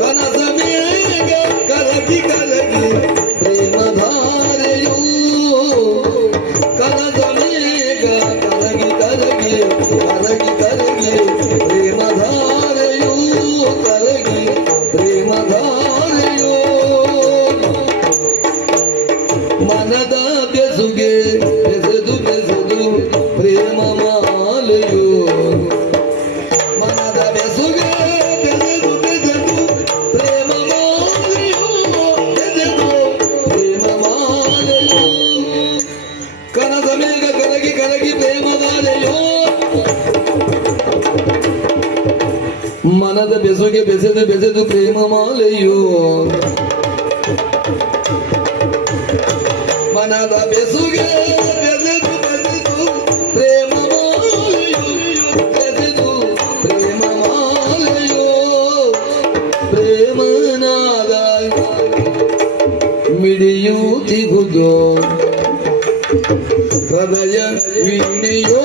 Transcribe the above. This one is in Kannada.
ಕನಸ ಮೇಘ ಕರಗಿ ಕರಗಿ ಪ್ರೇಮಧಾರೆಯು ಕನಸ ಮೇಘ ಕರಗಿ ಕರಗಿ ಕರಗಿ ಕರಗಿ ಪ್ರೇಮಧಾರೆಯು ಕರಗಿ ಪ್ರೇಮಧಾರೆಯು ಮನದ ಬೆಸುಗೆ ಬೆಸೆದು ಬೆಸೆದು ಪ್ರೇಮ ಮಾಲೆಯು ಮನದ ಬೆಸುಗೆ ಬೆಸೆದು ಬೆಸೆದು ಪ್ರೇಮ ಮಾಲೆಯು ಬೆಸೆದು ಪ್ರೇಮ ಮಾಲೆಯು ಕನಸ ಮೇಘ ಕರಗಿ ಕರಗಿ ಪ್ರೇಮಧಾರೆಯು ಮನದ ಬೆಸುಗೆ ಬೆಸೆದು ಬೆಸೆದು ಪ್ರೇಮ ಮಾಲೆಯು ಮನದ ಬೆಸುಗೆ ಬೆಸೆದು ಬೆಸೆದು ಪ್ರೇಮ ಮಾಲೆಯು ಬೆಸೆದು ಪ್ರೇಮ ಮಾಲೆಯು ಪ್ರೇಮನಾದ ಮಿಡಿಯುತ್ತಿಗುವುದು ಹೃದಯ ವೀಣೆಯೋ